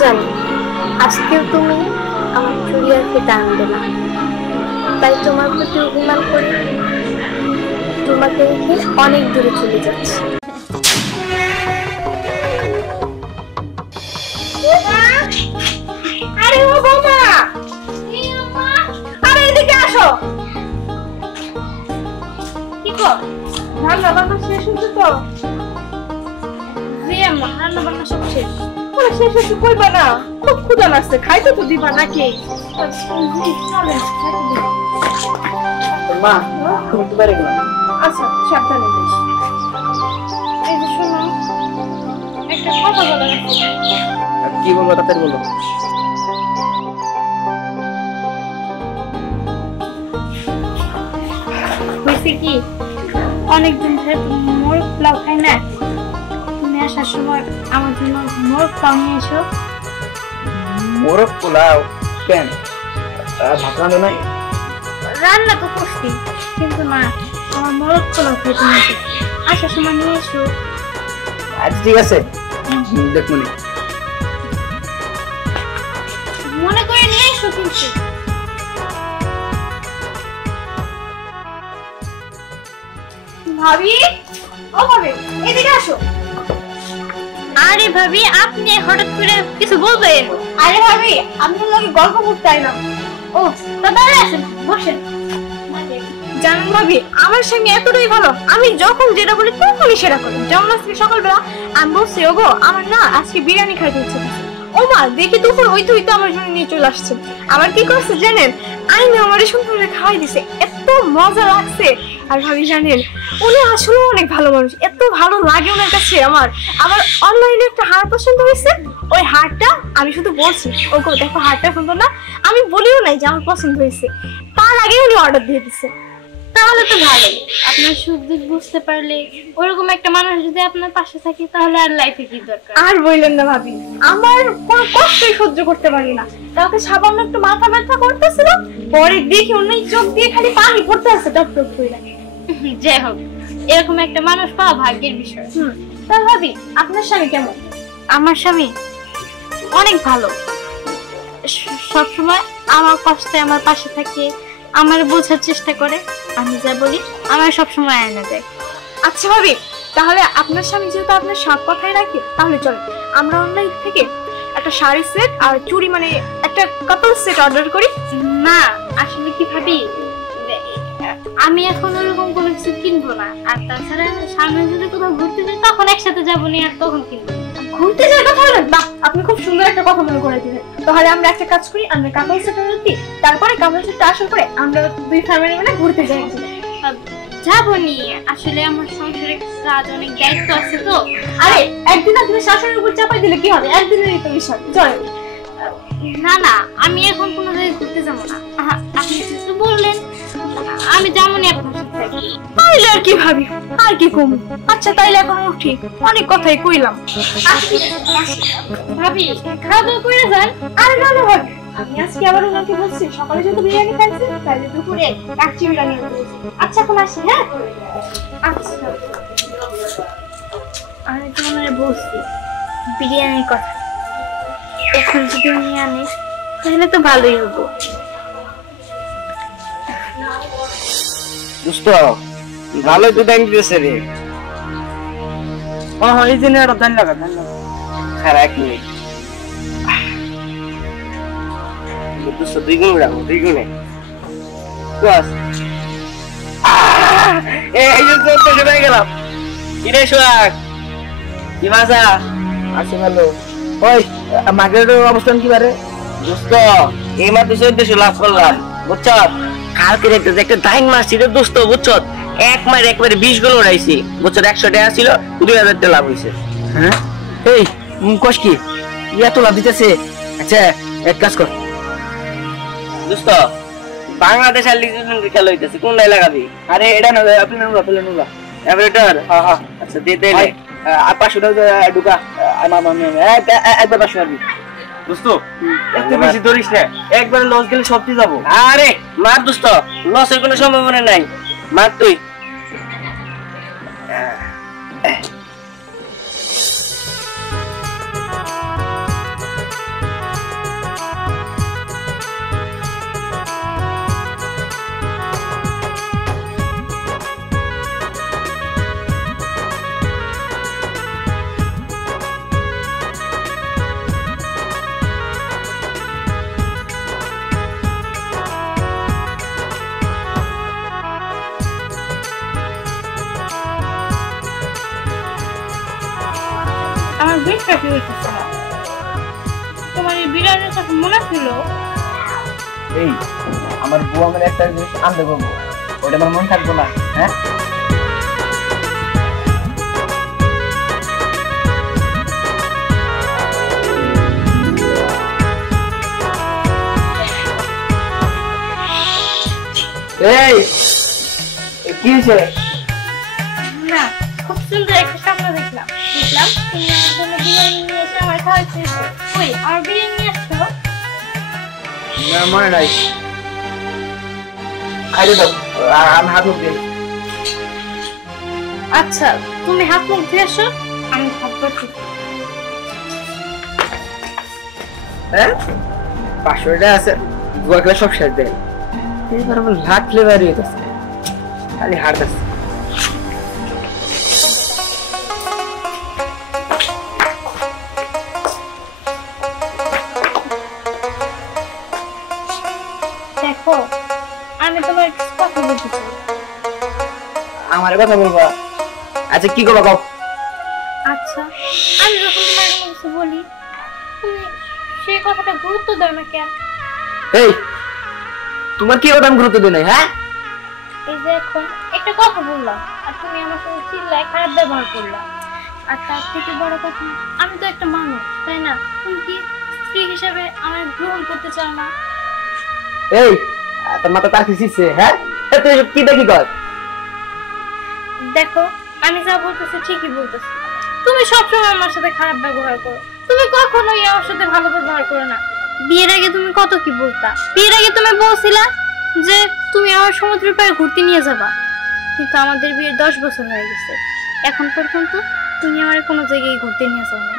জানি আজকেও তুমি আমার চুরি আর খেতে আনবে না, তাই তোমার প্রতি অভিমান করে তোমাকে রেখে অনেক দূরে চলে যাচ্ছে। আরে ও বৌমা, আরে এদিকে আসো। কি কর, রান্না বান্না শেষ হচ্ছে তো? রান্না বান্না সব শেষ। শেষ হচ্ছে কইবা না, খুব ক্ষুধা লাগছে, খাইতে তো দিবা নাকি? মা তুমি তো পারে না। আচ্ছা সাবধানে যাস। এই যে শোনো, একটা কথা বলার আছে। কি বলবো তাড়াতাড়ি বলো। হয়েছে কি, অনেকদিন ধরে মোরগ পোলাও খাই না, তুমি আসার সময় আমার জন্য মোরগ পোলাও নিয়ে এসো। মোরগ পোলাও? কেন, ভাত রান্না নাই? রান্না তো করছি, কিন্তু না, আমার মোরগ পোলাও খাইতে নিয়ে আসার সময় নিয়ে এসো। আচ্ছা ঠিক আছে, দেখবো নি। মনে করে নিয়ে এসো কিন্তু। ভাবি, ও ভাবি এদিকে আসো। আরে ভাবি, আপনি হঠাৎ করে কিছু বলবেন? আরে ভাবি, আমি তোমাকে গল্প করতে আইলাম। ও তা দাঁড়িয়ে আছেন, বসেন। জানেন ভাবি, আমার সঙ্গে এতটাই ভালো, আমি যখন যেটা বলি তখনই সেটা করি। যেমন আজকে সকালবেলা আমি বলছি, ওগো আমার না আজকে বিরিয়ানি খাইতে ইচ্ছে করছে। ও মা, দেখি দুপুর হইতে হইতে আমার জন্য নিয়ে চলে আসছে। আবার কি করছে জানেন, আইনে আমার সুন্দর করে খাওয়াই দিছে, এত মজা লাগছে। আর ভাবি জানেন, উনি আসলে অনেক ভালো মানুষ, এত ভালো লাগে ওনার কাছে আমার। আবার অনলাইনে একটা হার পছন্দ হয়েছে, ওই হারটা আমি শুধু বলছি, ওগো দেখো হারটা সুন্দর না, আমি বলিও নাই যে আমার পছন্দ হয়েছে, তার আগে উনি অর্ডার দিয়ে দিচ্ছে। তাহলে তো ভালো, আপনার সুখ দুঃখ বুঝতে পারলে ওরকম একটা মানুষ যদি আপনার পাশে থাকে, তাহলে আর লাইফে কি দরকার। আর বললেন না ভাবি, আমার কোনো কষ্টই সহ্য করতে পারি না। কাউকে সামান্য একটু মাথা ব্যথা করতেছিল, পরে দেখি অন্য চোখ দিয়ে খালি পানি পড়তে আছে টপ টপ করে। যাই হোক, এরকম একটা মানুষ পাওয়া ভাগ্যের বিষয়। তা ভাবি, আপনার স্বামী কেমন? আমার স্বামী অনেক ভালো, সবসময় আমার কষ্টে আমার পাশে থাকে, আমার বোঝার চেষ্টা করে, আমি যা বলি আমার সবসময় আয়না দেয়। আচ্ছা ভাবি, তাহলে আপনার স্বামী যেহেতু আপনার সব কথাই রাখে, তাহলে চলো আমরা অনলাইন থেকে একটা শাড়ি সেট আর চুড়ি, মানে একটা কাপল সেট অর্ডার করি। না আসলে কি ভাবি, আমি এখন ওরকম কোনো কিছু কিনবো না, আর তাছাড়া সামনে যদি কোথাও ঘুরতে যাই তখন একসাথে যাবো না, আর তখন কিনবো। ঘুরতে যাওয়ার কথা বলেন? বাহ, আপনি খুব সুন্দর একটা কথা মনে করে দিলেন। তাহলে আমরা একটা কাজ করি, আমরা কাপল সেট অর্ডার দিই, তারপরে কাপল সেটটা আসার পরে আমরা দুই ফ্যামিলি মিলে ঘুরতে যাই। যাবো নি, আসলে আমার সংসারে কাজ অনেক দায়িত্ব আছে তো। আরে একদিন আপনি শাশুড়ির উপর চাপাই দিলে কি হবে, একদিনেরই তো বিষয়। চলো। না না, আমি এখন কোনো জায়গায় ঘুরতে যাবো না, আপনি যেহেতু বললেন আমি যেমন তাইলে আর কি ভাবি, আর কি কম। আচ্ছা তাইলে এখন উঠি, অনেক কথাই কইলাম। ভাবি খাওয়া দাওয়া করে যান। আরে না না ভাবি, আমি আজকে আবার ওনাকে বলছি সকালে যেহেতু বিরিয়ানি খাইছি, তাইলে দুপুরে কাচ্চি বিরিয়ানি আনতে। আচ্ছা এখন আসি। হ্যাঁ আচ্ছা। আমি তো মনে বলছি বিরিয়ানির কথা, এখন যদি নিয়ে আনিস তাহলে তো ভালোই হবো। দোস্ত ভালোই তো দাম দিতেছে রে। এই জন্য একটা দাম লাগা, খারাপ এক মিনিট দোস্ত, দুই গুণ রাখো, দুই গুণে এই যে চলে গেলাম। কিরে সোহাগ, কি ভাষা আছে? ভালো। ওই মার্কেটের অবস্থান কি বারে? দোস্ত এই মাত্র 1400 লাভ করলাম, বুঝছ? কালকে দেখতে একটা ডাইন মাছ ছিল দোস্ত, বুঝছ? এক মায়ের একবারে 20 গুণ উড়াইছি, বুঝছ? 100 টাকা ছিল, 2000 টাকা লাভ হয়েছে। হ্যাঁ এই কস কি এত লাভ দিতেছে? আচ্ছা এক কাজ কর দোস্ত, বাংলাদেশ আর লিজেন্ডারি খেলা হইতেছে, কোন লাই লাগাবি? আরে এটা না, আপনি নেবা পেলে নেবা এভারেটর। হ্যাঁ হ্যাঁ আচ্ছা দে দে, আর 500 টাকা ঢুকা আমার মামা একবার 500 মারবি দোস্ত। এত বেশি ধরিস না, একবার লস গেলে সবটি যাবো। আরে মার দোস্ত, লসের কোনো সম্ভাবনা নাই, মার তুই। আমার বিশ্বাসই হইতেছে না। তোমার এই বিরিয়ানির কথা মনে ছিল? এই আমার বউ আমার একটা জিনিস আনতে বলবো, ওটা আমার মনে থাকবো না? হ্যাঁ এই কি হয়েছে? না, খুব সুন্দর একটা স্বপ্ন দেখলাম তুমি আমার জন্য বিরিয়ানি নিয়ে এসে আমার খাওয়াচ্ছো। ওই আমার বিরিয়ানি নিয়ে আসছো? না মনে নাই, খাইতে দাও, আমি হাত মুখ দিই। আচ্ছা তুমি হাত মুখ ধুয়ে এসো, আমি ভাত করছি। হ্যাঁ 500 টাকা আছে, দুয়া খেলে সব শেষ দেয়। এইবার আমার লাখ ফ্লেভার হইতেছে, খালি হারতেছে। দেখো আমি তোমার কিছু কথা বলতে চাই। আমার কথা বলবা? আচ্ছা কি করবা কও? আচ্ছা আমি যখন তোমার কোনো কিছু বলি তুমি সেই কথাটা গুরুত্ব দাও না কেন? এই তোমার কি কথা আমি গুরুত্ব দিই নাই? হ্যাঁ এই যে এখন একটা কথা বললাম আর তুমি আমার সাথে চিল্লায় খারাপ ব্যবহার করলা। আর তার থেকে বড় কথা, আমি তো একটা মানুষ, তাই না? তুমি কি স্ত্রী হিসেবে আমার গ্রহণ করতে চাও না? এই তোর মাথা তার খিসিছে? হ্যাঁ তুই এসব কি দেখি কর? দেখো আমি যা বলতেছি ঠিকই বলতেছি। তুমি সবসময় আমার সাথে খারাপ ব্যবহার করো, তুমি কখনোই আমার সাথে ভালো ব্যবহার করো না। বিয়ের আগে তুমি কত কি বলতা, বিয়ের আগে তুমি বলছিলা যে তুমি আমার সমুদ্রের পাড়ে ঘুরতে নিয়ে যাবা, কিন্তু আমাদের বিয়ের 10 বছর হয়ে গেছে, এখন পর্যন্ত তুমি আমার কোনো জায়গায় ঘুরতে নিয়ে যাও না।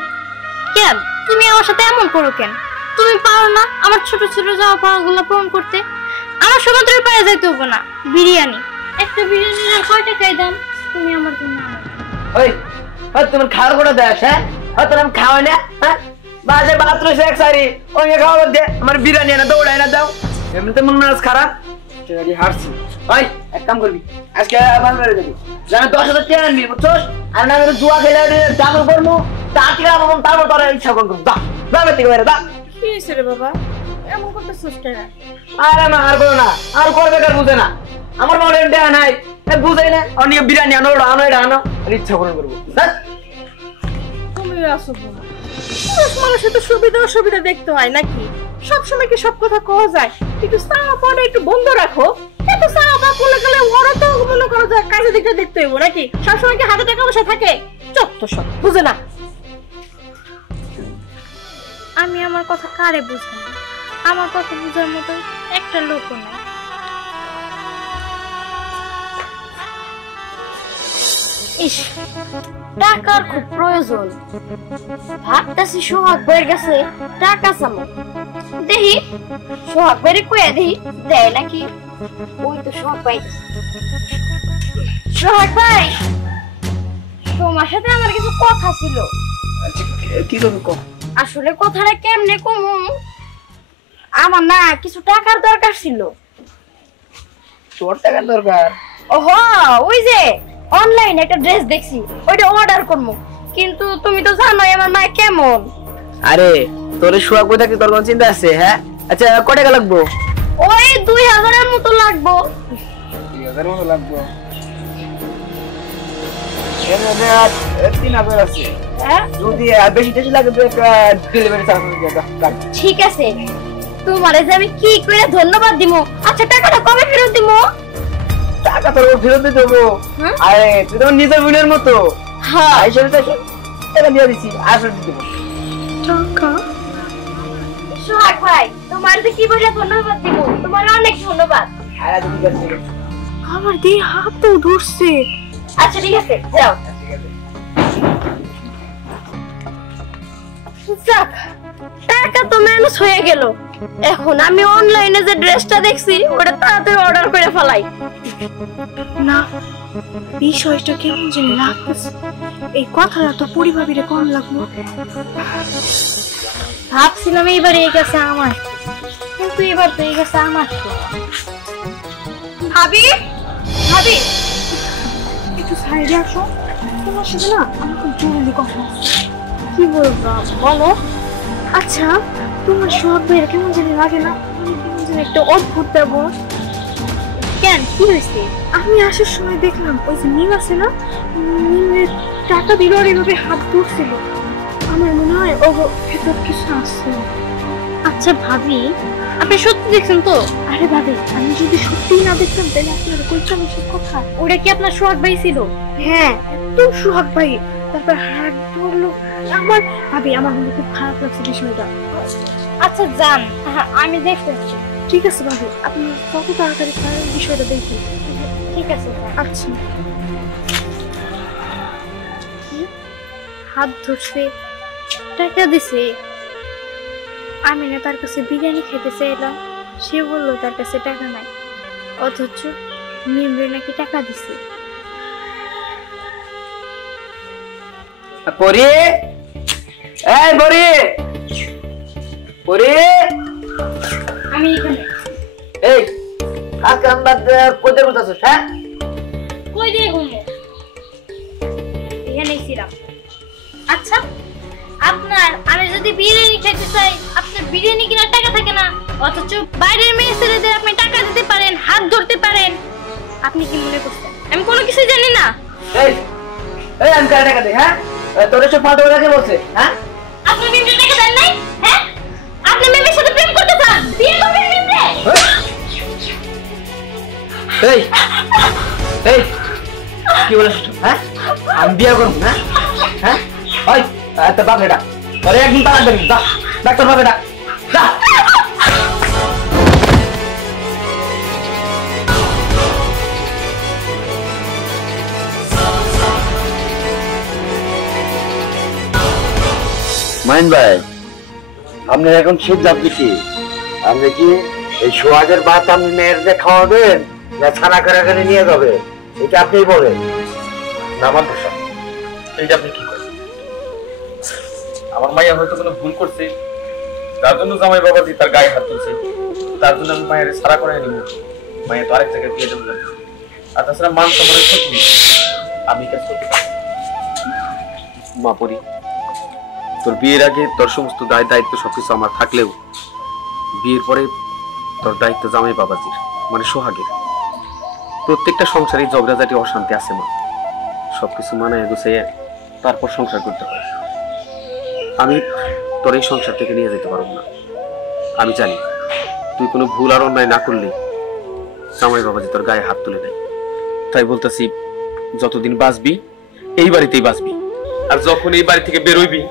কেন তুমি আমার সাথে এমন করো কেন? তুমি পারো না আমার ছোট ছোট যাওয়া পাওয়াগুলো পূরণ করতে? আমার সমুদ্রের পাড়ে যাইতে হবে না, বিরিয়ানি, একটা বিরিয়ানির কয় টাকায় দাম, তুমি আমার জন্য আনো। ওই তোমার খাওয়ার কোটা দেখ? হ্যাঁ তোর আমি খাওয়াই না? হ্যাঁ বাজে বাত রয়েছে এক সারি, ওই খাওয়া দে, আমার বিরিয়ানি এনে দৌড়াই না দাও। এমনিতে মন মেজাজ খারাপ, তুই হারছি। ওই এক কাম করবি, আজকে ভালো মেরে যাবি, জানি 10,000 টাকা আনবি, বুঝছোস? আর না আমি জুয়া খেলে ডাবল করবো, তারপর তোর ইচ্ছা করবো। দাবে থেকে বেড়ে দা। কি হয়েছে রে বাবা, এমন করতেছিস কেন? আরে মা আর করো না, আর করবে কার বুঝে না, আমার মনে দেয়া নাই, বুঝাই না। অনেক বিরিয়ানি আনো, ওটা আনো, এটা আনো, ইচ্ছা পূরণ করবো। তুমি আসো না, মানুষের তো সুবিধা অসুবিধা দেখতে হয় নাকি? সবসময় কি সব কথা কওয়া যায়? একটু চাওয়া পাওয়া একটু বন্ধ রাখো। এত চাওয়া পাওয়া করলে গেলে ওরা তো মনে করো যে কাজে দিকটা দেখতে হইব নাকি? সবসময় কি হাতে টাকা পয়সা থাকে? চত্ব সব বুঝে না। আমি আমার কথা কারে বুঝবো? আমার কথা বুঝার মতো একটা লোকও নাই। ইস, টাকার খুব প্রয়োজন, ভাবতেছি সোহাগ ভাইয়ের কাছে টাকা চাবো। দেখি সোহাগ ভাইয়ের কইয়া দেখি দেয় নাকি। ওই তো সোহাগ ভাই। সোহাগ ভাই, তোমার সাথে আমার কিছু কথা ছিল। কি করবি কম? আসলে কথাটা কেমনে কমু, আমার না কিছু টাকার দরকার ছিল। তোর টাকার দরকার? ওহো, ওই যে অনলাইনে একটা ড্রেস দেখছি, ওইটা অর্ডার করবো, কিন্তু তুমি তো জানোই আমার মা কেমন। আরে তোর সোহাগ বই থাকতে তোর কোন চিন্তা আছে? হ্যাঁ আচ্ছা কয় টাকা লাগবো? ওই 2000 এর মতো লাগবো। 2000 মতো লাগবো? 3000 আছে। হ্যাঁ যদি বেশি বেশি লাগে তো একটা ডেলিভারি চার্জ দিয়ে দাও। ঠিক আছে, তোমারে যে আমি কি করে ধন্যবাদ দিমু। আচ্ছা টাকাটা কবে ফেরত দিমু? টাকা তোর ফেরত দিয়ে দেবো। আরে তুই তো নিজের বোনের মতো। হ্যাঁ হিসেবে টাকা দিয়ে দিচ্ছি, আর ফেরত দিয়ে দেবো। টাকা? সোহাগ ভাই, তোমার যে কি বলে ধন্যবাদ দিমু, তোমার অনেক ধন্যবাদ। আর ঠিক আছে, আমার দিয়ে হাত তো ধরছে। আচ্ছা ঠিক আছে, যাও। যাক, টাকা তো ম্যানেজ হয়ে গেল। এখন আমি অনলাইনে যে ড্রেসটা দেখছি ওটা তাড়াতাড়ি অর্ডার করে ফেলাই। না, বিষয়টা কেমন জানি লাগতেছে। এই কথাটা তো পরিভাবিরে কম লাগলো। ভাবছিলাম এইবার এই গেছে আমার, কিন্তু এবার তো এই গেছে আমার। ভাবি, ভাবি একটু সাইডে আসো, তোমার সাথে না আমার খুব জরুরি কথা আছে। কি কি বলবো বলো। আচ্ছা তোমার সোহাগ ভাইয়ের কেমন জানি লাগে না, কেমন জানি একটা অদ্ভুত ব্যবহার। কেন কি হয়েছে? আমি আসার সময় দেখলাম ওই যে মিম আছে না, মিমের টাকা দিল আর এভাবে হাত ধরছিল। আমার মনে হয় ও ভেতর কিছু আসছে। আচ্ছা ভাবি, আপনি সত্যি দেখছেন তো? আরে ভাবি, আমি যদি সত্যিই না দেখতাম তাহলে আপনার কইতাম এসব কথা। ওটা কি আপনার সোহাগ ভাই ছিল? হ্যাঁ একদম সোহাগ ভাই। তারপর হাত ধরলো আমার। ভাবি আমার মনে খুব খারাপ লাগছে বিষয়টা। আচ্ছা যান, আমি দেখতেছি। ঠিক আছে ভাবি, আপনি কত তাড়াতাড়ি পারেন বিষয়টা দেখুন। ঠিক আছে যান। আচ্ছা হাত ধরছে, টাকা দিছে। আমি না তার কাছে বিরিয়ানি খেতে চাইলাম, সে বললো তার কাছে টাকা নাই, অথচ মিমরে নাকি টাকা দিছে। পরি, এই পরি, পরি, আমি এখানে। এই আজকে আমরা কোথায় বলতেছো? হ্যাঁ কই দিয়ে ঘুমো? এখানেই ছিলাম। আচ্ছা আমি যদি বিরিয়ানি খেতে চাই, আপনার বিরিয়ানি কেনার টাকা থাকে না, অথচ বাইরের মেয়ে ছেলেদের আপনি টাকা দিতে পারেন, হাত ধরতে পারেন। আপনি কি মনে করছেন আমি কোনো কিছু জানি না? এই এই আমি কার টাকা দেই? হ্যাঁ তোর এসব ফালতু কথা কে বলছে? হ্যাঁ আপনি মেয়েদের টাকা দেন নাই? হ্যাঁ আপনি মেয়েদের সাথে প্রেম করতে চান, বিয়ে করবেন মেয়েদের? এই এই কি বলছিস? হ্যাঁ আমি বিয়ে করব না? হ্যাঁ ওই তোর বাপ এটা তোর একদিন তালাক দেবি। যা ডাক্তার বাপ এটা যা। মাইন ভাই, আপনি এখন সিদ্ধান্ত কি? আপনি কি এই সোহাগের ভাত আপনি মেয়েরদের খাওয়াবেন না ছানা করে করে নিয়ে যাবে? এটা আপনিই বলেন। না মাদ্রাসা, এইটা আপনি কি করেন? আমার মাইয়া হয়তো কোনো ভুল করছে, তার জন্য জামাই বাবাজি তার গায়ে হাত তুলছে, তার জন্য আমি মায়ের সারা করে নিব। মায়ের তো আরেক জায়গায় বিয়ে দেবো, আর তাছাড়া মান সম্মানের ক্ষতি আমি কাজ করতে পারি। মা পরি, তোর বিয়ের আগে তোর সমস্ত দায়িত্ব সবকিছু আমার থাকলেও বিয়ের পরে তোর দায়িত্ব জামাই বাবাজির, মানে সোহাগের। প্রত্যেকটা সংসারে ঝগড়াঝাটি অশান্তি আছে মা, সবকিছু মানায় গুছিয়ে তারপর সংসার করতে হয়। আমি তোর এই সংসার থেকে নিয়ে যেতে পারবো না। আমি জানি তুই কোনো ভুল আর অন্যায় না করলে জামাই বাবাজি তোর গায়ে হাত তুলে নেয়। তাই বলতেছি, যতদিন বাঁচবি এই বাড়িতেই বাঁচবি, আর যখন এই বাড়ি থেকে বেরোইবি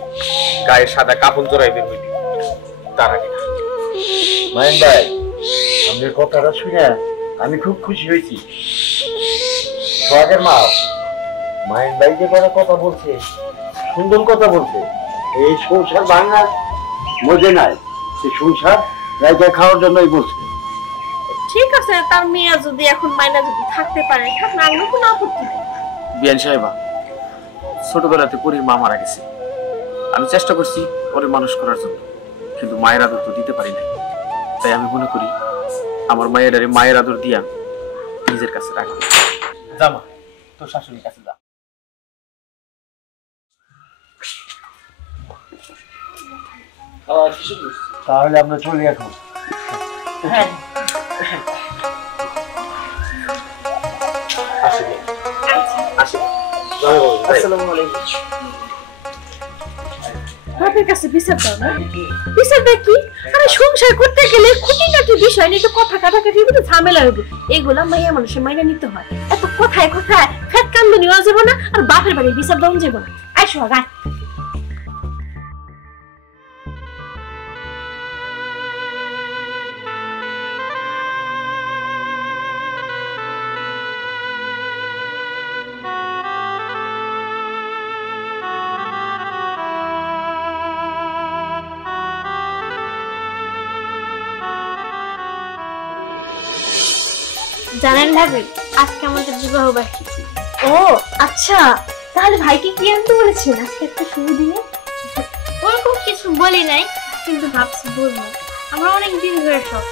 গায়ে সাদা কাপড় জড়াই বের হইবি, তার আগে না। মাইন ভাই, আপনার কথাটা শুনে আমি খুব খুশি হয়েছি। সোহাগের মা মাইন ভাই যে বড় কথা বলছে, সুন্দর কথা বলছে। এই সংসার ভাঙার মজে নাই, সে সংসার রাইজা খাওয়ার জন্যই বলছে। ঠিক আছে, তার মেয়ে যদি এখন মাইনা যদি থাকতে পারে, থাক না, আমার কোনো আপত্তি নেই। বিয়ান সাহেবা, ছোটবেলাতে পরীর মা মারা গেছে। আমি চেষ্টা করছি ওরে মানুষ করার জন্য, কিন্তু মায়ের আদর তো দিতে পারি না। তাই আমি মনে করি আমার মায়ের আদর দিয়া নিজের কাছে রাখবো। জামা তোর শাশুড়ির কাছে যা। তাহলে আমরা চলি এখন। হ্যাঁ বাপের কাছে বিচার দাও না। বিচার দেয় কি? আরে সংসার করতে গেলে খুঁটিনাটি বিষয় নিয়ে তো কথা কাটাকাটি কিন্তু ঝামেলা হবে। এগুলা মাইয়া মানুষের মাইনা নিতে হয়। এত কথায় কথায় ফেট কান্দ নেওয়া যাবে না, আর বাপের বাড়ি বিচার দেওয়া যাবে না। আইসো গায়। জানেন ভাবি, আজকে আমাদের বিবাহ বার্ষিকী। ও আচ্ছা, তাহলে ভাইকে কি আনতে বলেছেন আজকে একটা শুভ দিনে? ওরকম কিছু বলি নাই, কিন্তু ভাবছি বলবো। আমার অনেক দিন ধরে শখ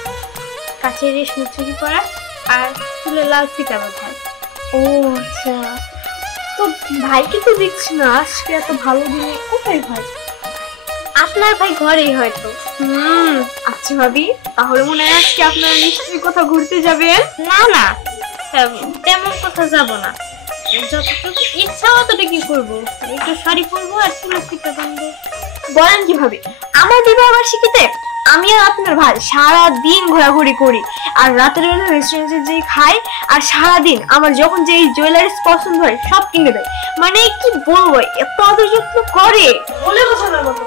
কাছের রেশমি চুরি করা আর চুলে লাল ফিতা বাঁধা। ও আচ্ছা, তো ভাইকে তো দেখছি না আজকে এত ভালো দিনে, কোথায় ভাই? আপনার ভাই ঘরেই হয়তো। আচ্ছা ভাবি, তাহলে মনে হয় আজকে আপনারা নিশ্চয়ই কোথাও ঘুরতে যাবেন? না না, তেমন কথা যাব না, যতটুকু ইচ্ছা অতটুকু করবো। একটু শাড়ি পরবো আর চুলের ফিতা বাঁধবো। বলেন কি ভাবি, আমার বিবাহ বার্ষিকীতে আমি আর আপনার ভাই সারা দিন ঘোরাঘুরি করি, আর রাতের বেলা রেস্টুরেন্টে যেই খাই, আর সারা দিন আমার যখন যেই জুয়েলারিস পছন্দ হয় সব কিনে দেয়। মানে কি বলবো, এত আদর যত্ন করে বলে বোঝানোর মতো।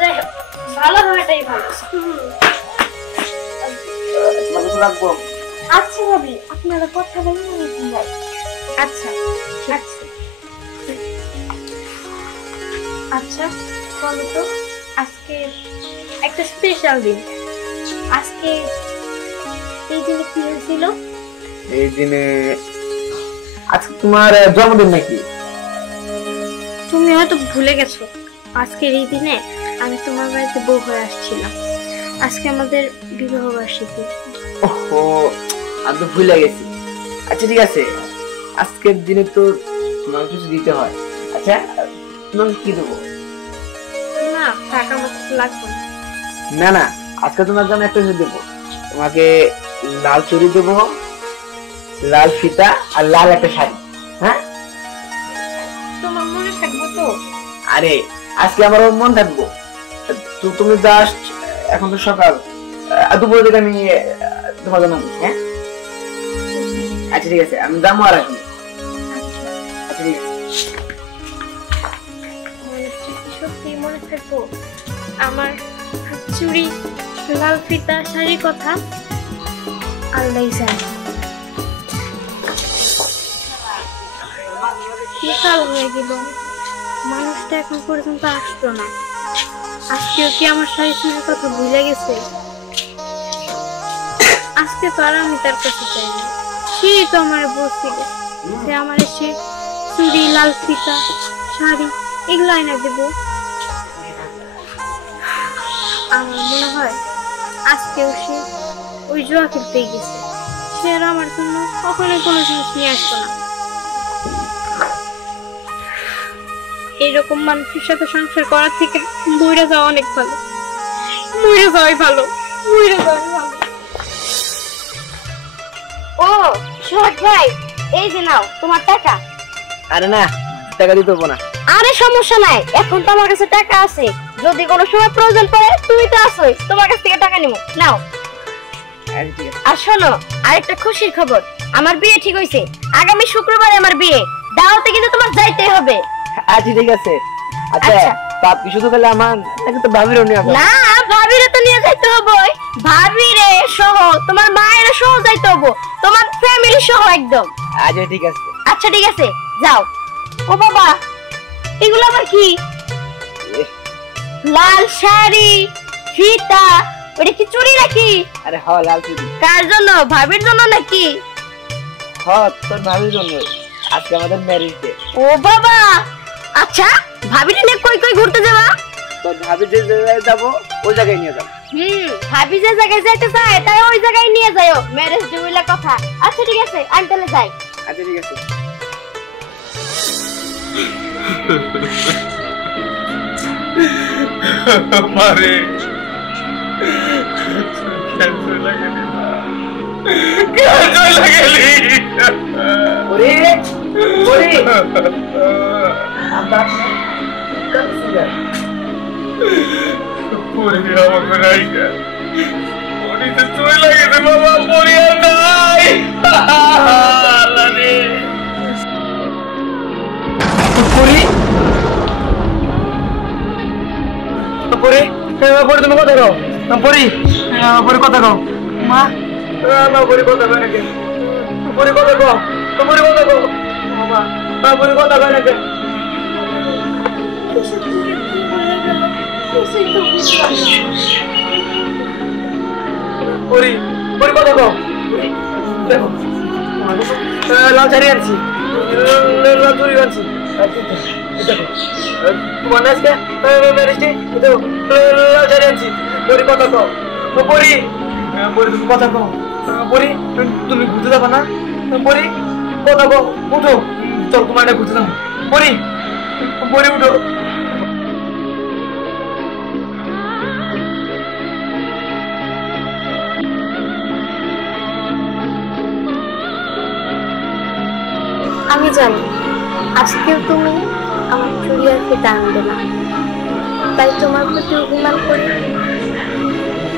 যাই হোক, ভালো হওয়াটাই ভালো। রাখবো। আচ্ছা ভাবি, আপনারা কথা বলেন, আমি যাই। আচ্ছা আচ্ছা আচ্ছা বলো তো, আজকে একটা স্পেশাল দিন। আজকে এই দিনে কি হয়েছিল? এই দিনে আজকে তোমার জন্মদিন নাকি? তুমি হয়তো ভুলে গেছো, আজকের এই দিনে আমি তোমার বাড়িতে বউ হয়ে আসছিলাম। আজকে আমাদের বিবাহ বার্ষিকী। ওহো, আমি তো ভুলে গেছি। আচ্ছা ঠিক আছে, আজকের দিনে তো তোমাকে কিছু দিতে হয়। আচ্ছা তোমাকে কি দেবো? না, টাকা মতো লাগবে না। না না, আজকে তোমার জন্য একটা কিছু দেবো। তোমাকে লাল চুড়ি দেবো, লাল ফিতা আর লাল একটা শাড়ি। হ্যাঁ, তোমার মনে থাকবো তো? আরে আজকে আমার মন থাকবো। তো তুমি জাস্ট, এখন তো সকাল, দুপুর থেকে আমি তোমার জন্য আনবো। হ্যাঁ আচ্ছা ঠিক আছে, আমি যাবো আর আসবো। আচ্ছা ঠিক আছে। সত্যি মনে থাকবো আমার চুড়ি, লাল ফিতা, শাড়ির কথা? আল্লাহ জানে। বিকাল হয়ে গেল, মানুষটা এখন পর্যন্ত আসতো না। আজকেও কি আমার শাড়ি চুড়ির কথা ভুলে গেছে? আজকে তো আর আমি তার কাছে চাইনি, সে তো আমার বলছিল যে আমার সে চুড়ি, লাল ফিতা, শাড়ি এগুলো আইনা দেবো। আমার মনে হয় আজকেও সে ওই জুয়া খেলতেই গেছে। সে আর আমার জন্য কখনোই কোনো জিনিস নিয়ে আসতো না। এরকম মানুষের সাথে সংসার করার থেকে মরে যাওয়া অনেক ভালো। মরে যাওয়াই ভালো, মরে যাওয়াই ভালো। ও সোহাগ ভাই, এই যে নাও তোমার টাকা। আরে না, টাকা দিতে হবো না। আরে সমস্যা নাই, এখন তো আমার কাছে টাকা আছে, যদি কোনো সময় প্রয়োজন পড়ে তুমি তো আছোই, তোমার কাছ থেকে টাকা নিবো, নাও। আচ্ছা ঠিক আছে। আর শোনো, আরেকটা খুশির খবর, আমার বিয়ে ঠিক হয়েছে। আগামী শুক্রবারে আমার বিয়ে, দাওয়াতে কিন্তু তোমার যাইতেই হবে। আচ্ছা ঠিক আছে। আচ্ছা আচ্ছা। বাপ কি শুধু গেলে আমার নাকি তো ভাবিরও নিয়ে আসবো? না, ভাবিরে তো নিয়ে যাইতে হবে, ভাবিরে সহ তোমার মায়ের সহ যাইতে হবে, তোমার ফ্যামিলি সহ একদম। আচ্ছা ঠিক আছে। আচ্ছা ঠিক আছে, যাও। ও বাবা, এগুলো আবার কি? লাল শাড়ি, ফিতা, ওটা কি চুড়ি নাকি? আরে হ, লাল চুড়ি। কার জন্য? ভাবির জন্য নাকি? হ, তোর ভাবির জন্য। আজকে আমাদের ম্যারেজ ডে। ও বাবা, আচ্ছা ভাবির নিয়ে কই কই ঘুরতে যাবা? তোর ভাবি যে জায়গায় যাবো ওই জায়গায় নিয়ে যাবো। ভাবি যে জায়গায় যাইতে চায় তাই ওই জায়গায় নিয়ে যাও, ম্যারেজ ডে বলে কথা। আচ্ছা ঠিক আছে, আমি তাহলে যাই। আচ্ছা ঠিক আছে। মারে ক্যান্সার লাগেলি, ক্যান্সার লাগেলি। ওরে ওরে, আমরা কাছে যা। পরে আমাকে রাইকা পরে তো চলে লাগেছে বাবা, পরে আর নাই। আল্লাহ রে। পরে পরে পরে তুমি কথা কও। পরে পরে কথা কও। মা পরে কথা কয় নাকি? পরে কথা কও, পরে কথা কও। মা পরে কথা কয় নাকি? পরে পরে কথা কও। দেখো লাল শাড়ি আনছি, লাল চুড়ি আনছি। দেখো তোমার আজকে ম্যারেজে দেখো লাল শাড়ি আনছি। পরে কথা কও। পরে পরে তুমি কথা কও। পরে তুমি ঘুরতে যাবা না? পরে কথা কও, উঠো। চল তোমার ঘুরতে যাবো। পরে পরে উঠো। আমি জানি আজকেও তুমি আমার চুড়ি আর ফিতা আনবে না, তাই তোমার প্রতি অভিমান করে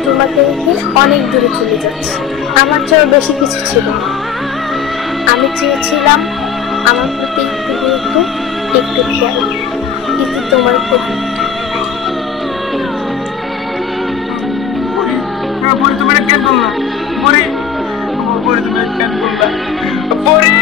তোমাকে রেখে অনেক দূরে চলে যাচ্ছে। আমার চেয়েও বেশি কিছু ছিল না। আমি চেয়েছিলাম আমার প্রতি একটু গুরুত্ব, একটু খেয়াল, কিন্তু তোমার প্রতি তুমি কেন বললা পরি? তুমি কেন বললা পরি?